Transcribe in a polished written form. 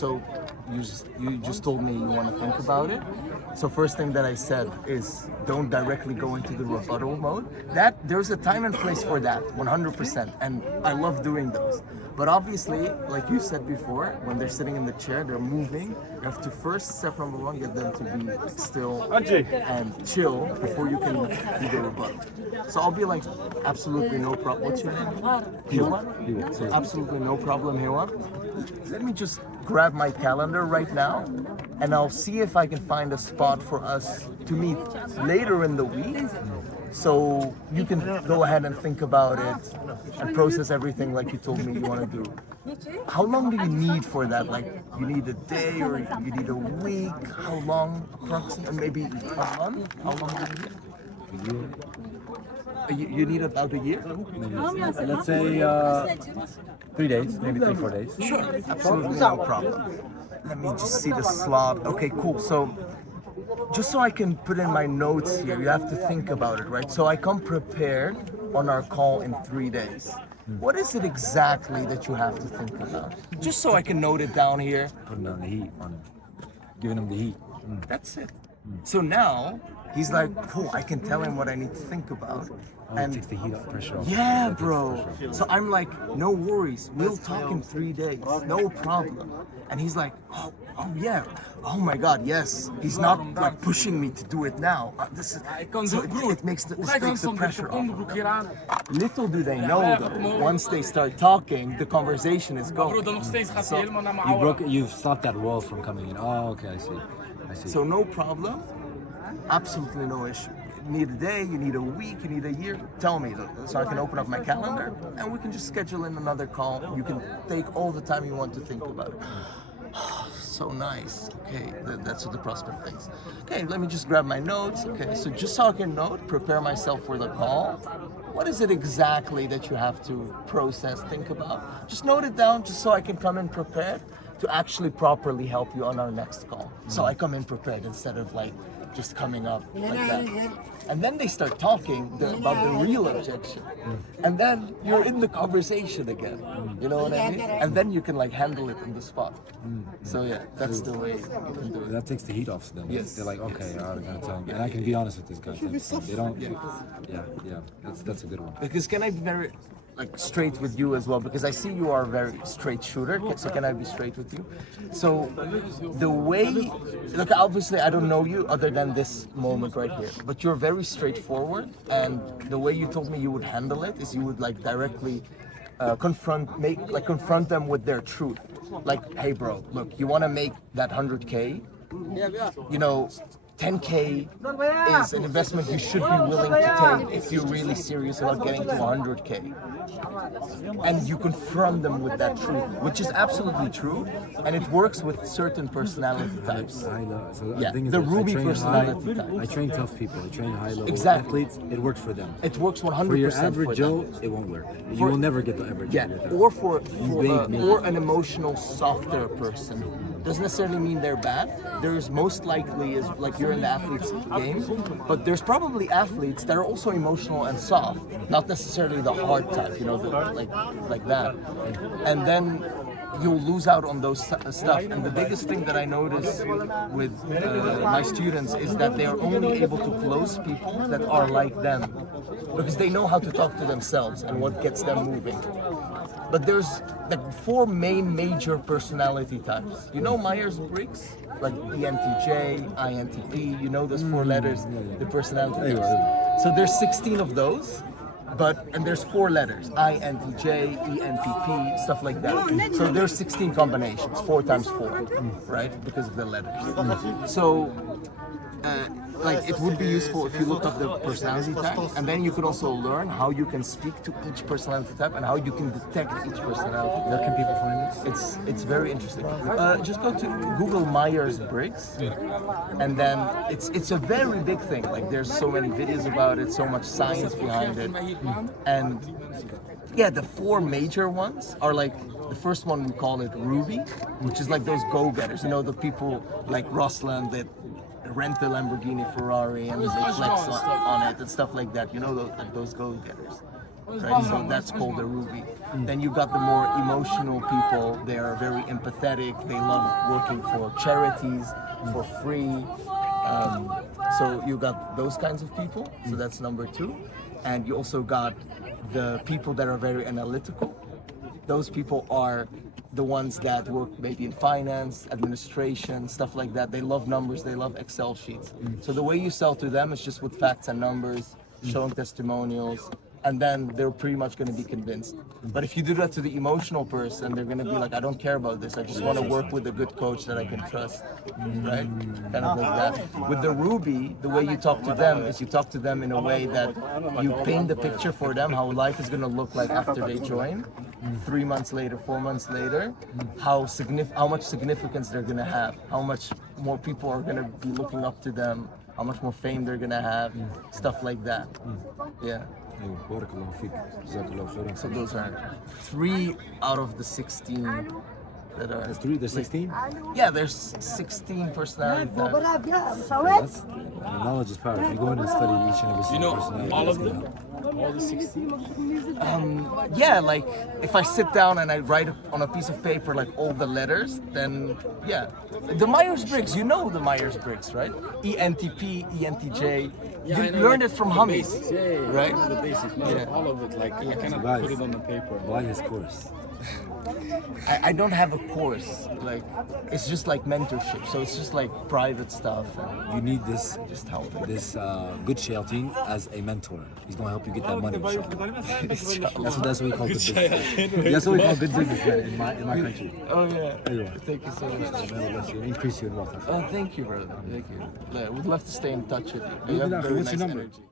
So you just told me you want to think about it. So first thing that I said is don't directly go into the rebuttal mode. That there's a time and place for that, 100%, and I love doing those. But obviously, like you said before, when they're sitting in the chair, they're moving. You have to first, step number one, get them to be still and chill before you can do the rebuttal. So I'll be like, absolutely no problem. What's your name? Hewan? So absolutely no problem, Hewan. Let me just grab my calendar right now, and I'll see if I can find a spot for us to meet later in the week. So you can go ahead and think about it and process everything like you told me you want to do. How long do you need for that? Like, you need a day or you need a week? How long approximately? Maybe a month? How long do you need? You need about a year? Let's say 3 days, maybe 3-4 days. Sure, absolutely no problem. Let me just see the slot. Okay, cool. So just so I can put in my notes here, you have to think about it, right? So I come prepared on our call in 3 days. What is it exactly that you have to think about? Just so I can note it down here. Putting on the heat on him. Giving him the heat. That's it. So now he's like, cool, I can tell him what I need to think about. And takes the heat off, pressure off. Yeah, bro. So I'm like, no worries. We'll talk in 3 days. No problem. And he's like, oh yeah. Oh my God, yes. He's not like pushing me to do it now. This is so it makes the pressure off. Little do they know though, once they start talking, the conversation is going. So you've stopped that wall from coming in. Oh, okay, I see. So no problem. Absolutely no issue. You need a day, you need a week, you need a year, tell me so I can open up my calendar and we can just schedule in another call. You can take all the time you want to think about it. So nice. Okay, that's what the prospect thinks. Okay, let me just grab my notes. Okay, so just so I can prepare myself for the call. What is it exactly that you have to process, think about? Just note it down just so I can come in prepared to actually properly help you on our next call. So I come in prepared instead of like just coming up like that. And then they start talking about the real objection. And then you're in the conversation again. You know what I mean? And then you can like handle it on the spot. So yeah, that's the way you can do it. That takes the heat off them. Yes. They're like, okay, I'm gonna tell them. And I can be honest with this guy. They don't. Yeah. That's a good one. Because can I be very like straight with you as well? Because I see you are a very straight shooter. So can I be straight with you? So the way, look, obviously I don't know you other than this moment right here, but you're very straightforward. And the way you told me you would handle it is you would like directly confront them with their truth. Like, hey bro, look, you want to make that 100K? You know, 10K is an investment you should be willing to take if you're really serious about getting to 100K. And you confront them with that truth, which is absolutely true, and it works with certain personality types. I know. So Yeah, thing is, the Ruby personality type. type. I train tough people. I train high-level Exactly. athletes. It works for them. It works 100% For your average for Joe, them. it won't work. You will never get the average Yeah, Joe with that. or for an emotional, softer person. Doesn't necessarily mean they're bad. There's most likely is like you're in the athlete's game, but there's probably athletes that are also emotional and soft, not necessarily the hard type, you know, like that. And then you'll lose out on those stuff. And the biggest thing that I notice with my students is that they are only able to close people that are like them, because they know how to talk to themselves and what gets them moving. But there's like 4 main major personality types. You know Myers-Briggs? Like ENTJ, INTP, you know those 4 letters, the personality types. So there's 16 of those, and there's 4 letters, INTJ, ENTP, stuff like that. So there's 16 combinations, 4 times 4, right? Because of the letters. So like it would be useful if you look up the personality type, and then you could also learn how you can speak to each personality type and how you can detect each personality. Where can people find this? It's very interesting. Just go to Google Myers-Briggs, and then it's a very big thing. Like there's so many videos about it, so much science behind it, and yeah, the 4 major ones are like. The first one we call it Ruby, which is like those go-getters. You know, the people like Ruslan that rent the Lamborghini Ferrari and they flex on it and stuff like that. You know, those go-getters. right? So that's called a Ruby. Then you got the more emotional people. They are very empathetic. They love working for charities for free. So you got those kinds of people. So that's number 2. And you also got the people that are very analytical. Those people are the ones that work maybe in finance, administration, stuff like that. They love numbers, they love Excel sheets. So the way you sell to them is just with facts and numbers, showing testimonials, and then they're pretty much going to be convinced. But if you do that to the emotional person, they're going to be like, I don't care about this. I just want to work with a good coach that I can trust, right? Kind of like that. With the Ruby, the way you talk to them is you talk to them in a way that you paint the picture for them, how life is going to look like after they join. 3 months later, 4 months later, how much significance they're going to have, how much more people are going to be looking up to them, how much more fame they're going to have, stuff like that. Yeah. So those are 3 out of the 16 that are. There's 3, there's 16? Yeah, there's 16 personality types. That's, knowledge is power. If you go in and study each and every single personality, all of that's them? gonna help. All the 16? Yeah, like if I sit down and I write on a piece of paper like all the letters, then yeah. The Myers-Briggs, you know the Myers-Briggs, right? ENTP, ENTJ. You learned it from Hummies, right? The basics, not all of it. Like I cannot Guys, put it on the paper. buy his course. I don't have a course, like it's just like mentorship, so it's just like private stuff. And You need this just helping. this good shouting as a mentor. He's gonna help you get that money. Inshallah. That's what we call good business. That's what we call good businessman in my country. Oh yeah. Anyway. Thank you so much. May Allah bless you and increase you in wealth. Oh, thank you, brother. Thank you. Yeah, we'd love to stay in touch with you. You have very What's your nice number? energy.